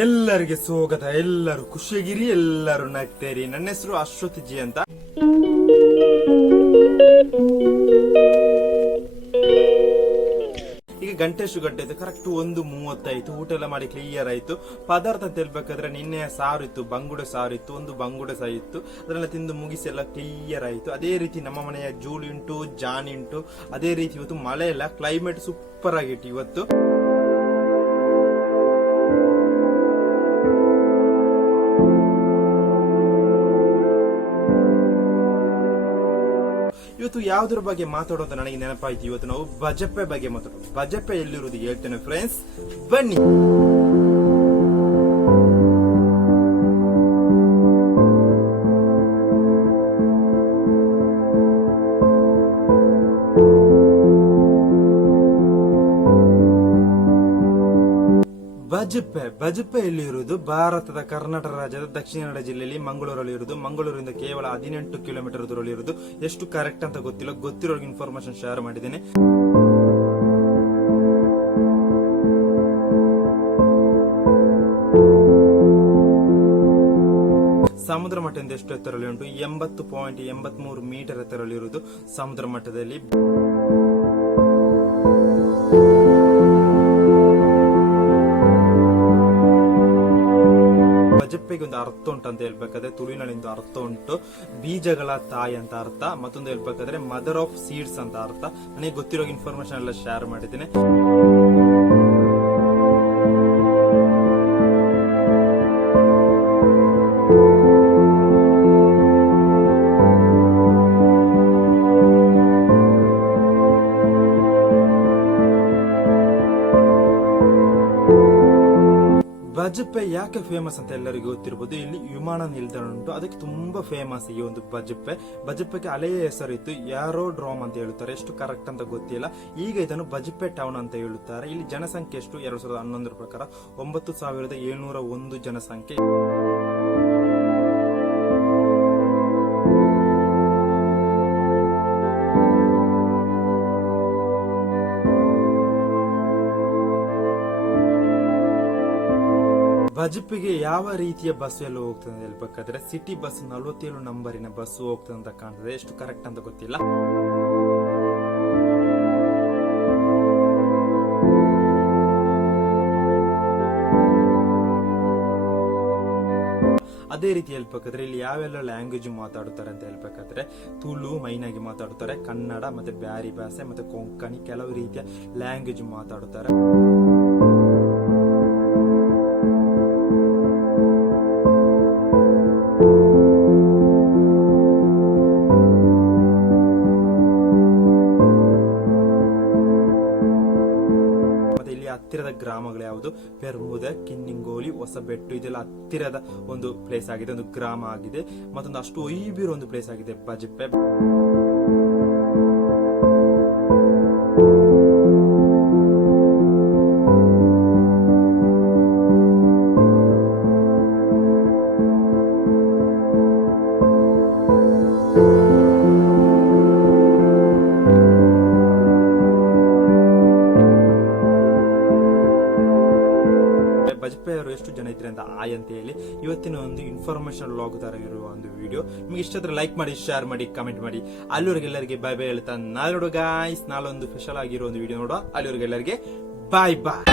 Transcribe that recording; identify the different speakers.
Speaker 1: ಎಲ್ಲರಿಗೆ ಸ್ವಾಗತ, ಎಲ್ಲರೂ ಖುಷಿಯಾಗಿರಿ, ಎಲ್ಲರೂ ನಗ್ತೇರಿ. ನನ್ನ ಹೆಸರು ಅಶ್ವತಿ ಜಿ ಅಂತ. ಈಗ ಗಂಟೆ ಎಷ್ಟು ಆಯ್ತು ಕರೆಕ್ಟ್ ಒಂದು ಮೂವತ್ತಾಯ್ತು ಊಟ ಎಲ್ಲ ಮಾಡಿ ಕ್ಲಿಯರ್ ಆಯ್ತು. ಪದಾರ್ಥ ಅಂತ ನಿನ್ನೆ ಸಾರು ಇತ್ತು, ಬಂಗುಡೆ ಸಾರು ಇತ್ತು, ಒಂದು ಬಂಗುಡೆ ಸಾರು ಇತ್ತು. ಅದನ್ನೆಲ್ಲ ತಿಂದು ಮುಗಿಸಿ ಎಲ್ಲ ಕ್ಲಿಯರ್ ಆಯ್ತು. ಅದೇ ರೀತಿ ನಮ್ಮ ಮನೆಯ ಜೂಲ್ ಉಂಟು ಜಾನ್ ಉಂಟು ಅದೇ ರೀತಿ ಇವತ್ತು ಮಳೆ ಎಲ್ಲ ಕ್ಲೈಮೇಟ್ ಸೂಪರ್ ಆಗಿತ್ತು ಇವತ್ತು. ಇವತ್ತು ಯಾವ್ದ್ರ ಬಗ್ಗೆ ಮಾತಾಡೋದು ನನಗೆ ನೆನಪಾಯ್ತು. ಇವತ್ತು ನಾವು ಬಜಪ್ಪೆ ಬಗ್ಗೆ ಮಾತಾಡೋದು. ಬಜಪ್ಪೆ ಎಲ್ಲಿರುವುದು ಹೇಳ್ತೇನೆ ಫ್ರೆಂಡ್ಸ್ ಬನ್ನಿ. ಬಜಪ್ಪೆ ಇಲ್ಲಿ ಇರುವುದು ಭಾರತದ ಕರ್ನಾಟಕ ರಾಜ್ಯದ ದಕ್ಷಿಣ ಕನ್ನಡ ಜಿಲ್ಲೆಯಲ್ಲಿ ಮಂಗಳೂರಲ್ಲಿ ಇರುವುದು ಮಂಗಳೂರಿಂದ ಕೇವಲ ಹದಿನೆಂಟು ಕಿಲೋಮೀಟರ್ ದೂರಲ್ಲಿ ಇರುವುದು ಎಷ್ಟು ಕರೆಕ್ಟ್ ಅಂತ ಗೊತ್ತಿಲ್ಲ. ಗೊತ್ತಿರೋ ಇನ್ಫಾರ್ಮೇಶನ್ ಶೇರ್ ಮಾಡಿದ್ದೇನೆ. ಸಮುದ್ರ ಮಟ್ಟದಿಂದ ಎಷ್ಟು ಎತ್ತರಲ್ಲಿ ಉಂಟು? ಎಂಬತ್ತು ಪಾಯಿಂಟ್ ಎಂಬತ್ಮೂರು ಮೀಟರ್ ಎತ್ತರಲ್ಲಿ ಇರುವುದು ಸಮುದ್ರ ಮಟ್ಟದಲ್ಲಿ. ಬಜಪ್ಪೆಗೆ ಒಂದು ಅರ್ಥ ಉಂಟು ಅಂತ ಹೇಳ್ಬೇಕಾದ್ರೆ ತುಳುವಿನಲ್ಲಿ ಒಂದು ಅರ್ಥ ಉಂಟು. ಬೀಜಗಳ ತಾಯಿ ಅಂತ ಅರ್ಥ. ಮತ್ತೊಂದು ಹೇಳ್ಬೇಕಾದ್ರೆ ಮದರ್ ಆಫ್ ಸೀಡ್ಸ್ ಅಂತ ಅರ್ಥ. ನನಗೆ ಗೊತ್ತಿರೋ ಇನ್ಫಾರ್ಮೇಶನ್ ಎಲ್ಲ ಶೇರ್ ಮಾಡಿದ್ದೇನೆ. ಬಜಪ್ಪೆ ಯಾಕೆ ಫೇಮಸ್ ಅಂತ ಎಲ್ಲರಿಗೂ ಗೊತ್ತಿರಬಹುದು ಇಲ್ಲಿ ವಿಮಾನ ನಿಲ್ದಾಣ ಉಂಟು. ಅದಕ್ಕೆ ತುಂಬಾ ಫೇಮಸ್ ಈ ಒಂದು ಬಜಪ್ಪೆ ಬಜಪ್ಪೆಗೆ ಹಳೆಯ ಹೆಸರಿತ್ತು ಯಾರೋ ಡ್ರಾಮ್ ಅಂತ ಹೇಳುತ್ತಾರೆ. ಎಷ್ಟು ಕರೆಕ್ಟ್ ಅಂತ ಗೊತ್ತಿಲ್ಲ. ಈಗ ಇದನ್ನು ಬಜಪ್ಪೆ ಟೌನ್ ಅಂತ ಹೇಳುತ್ತಾರೆ. ಇಲ್ಲಿ ಜನಸಂಖ್ಯೆ ಎಷ್ಟು? ಎರಡ್ ಸಾವಿರದ ಹನ್ನೊಂದರ ಪ್ರಕಾರ ಒಂಬತ್ತು ಸಾವಿರದ ಏಳ್ನೂರ ಒಂದು ಜನಸಂಖ್ಯೆ. ಬಜಪ್ಪಿಗೆ ಯಾವ ರೀತಿಯ ಬಸ್ ಎಲ್ಲ ಹೋಗ್ತದೆ ಹೇಳ್ಬೇಕಾದ್ರೆ ಸಿಟಿ ಬಸ್ ನಲವತ್ತೇಳು ನಂಬರಿನ ಬಸ್ ಹೋಗ್ತದೆ ಅಂತ ಕಾಣ್ತದೆ. ಎಷ್ಟು ಕರೆಕ್ಟ್ ಅಂತ ಗೊತ್ತಿಲ್ಲ. ಅದೇ ರೀತಿ ಹೇಳ್ಬೇಕಾದ್ರೆ, ಇಲ್ಲಿ ಯಾವೆಲ್ಲ ಲ್ಯಾಂಗ್ವೇಜ್ ಮಾತಾಡ್ತಾರೆ ಅಂತ ಹೇಳ್ಬೇಕಾದ್ರೆ, ತುಳು, ಮೈನಾಗಿ ಮಾತಾಡ್ತಾರೆ, ಕನ್ನಡ ಮತ್ತೆ ಬ್ಯಾರಿ ಭಾಷೆ ಮತ್ತೆ ಕೊಂಕಣಿ, ಕೆಲವು ರೀತಿಯ ಲ್ಯಾಂಗ್ವೇಜ್ ಮಾತಾಡುತ್ತಾರೆ ಹತ್ತಿರದ ಗ್ರಾಮಗಳು ಯಾವುದು? ಪೆರ್ಮುದ, ಕಿನ್ನಿಂಗೋಲಿ, ಹೊಸಬೆಟ್ಟು ಇದೆಲ್ಲ ಹತ್ತಿರದ ಒಂದು ಪ್ಲೇಸ್ ಆಗಿದೆ, ಒಂದು ಗ್ರಾಮ ಆಗಿದೆ. ಮತ್ತೊಂದು ಅಷ್ಟು ಒಯ್ಬಿರೋ ಒಂದು ಪ್ಲೇಸ್ ಆಗಿದೆ ಬಜಪೆಯವರು ಎಷ್ಟು ಜನ ಇದ್ರೆ ಅಂತ ಆಯ್ ಅಂತ ಹೇಳಿ ಇವತ್ತಿನ ಒಂದು ಇನ್ಫಾರ್ಮೇಶನ್ ಲಾಗ್ ತರ ಇರುವ ಒಂದು ವಿಡಿಯೋ ನಿಮ್ಗೆ ಇಷ್ಟ ಆದ್ರೆ ಲೈಕ್ ಮಾಡಿ ಶೇರ್ ಮಾಡಿ ಕಮೆಂಟ್ ಮಾಡಿ. ಅಲ್ಲಿವರೆಗೆಲ್ಲರಿಗೆ ಬಾಯ್ ಬೈ ಹೇಳ್ತಾ ನಾಳೆ ಗಾಯ್ಸ್ ಗಾಯ್ಸ್ ಒಂದು ಸ್ಪೆಷಲ್ ಆಗಿರೋ ಒಂದು ವಿಡಿಯೋ ನೋಡುವ. ಅಲ್ಲಿವರೆಗೆಲ್ಲರಿಗೆ ಬಾಯ್ ಬಾಯ್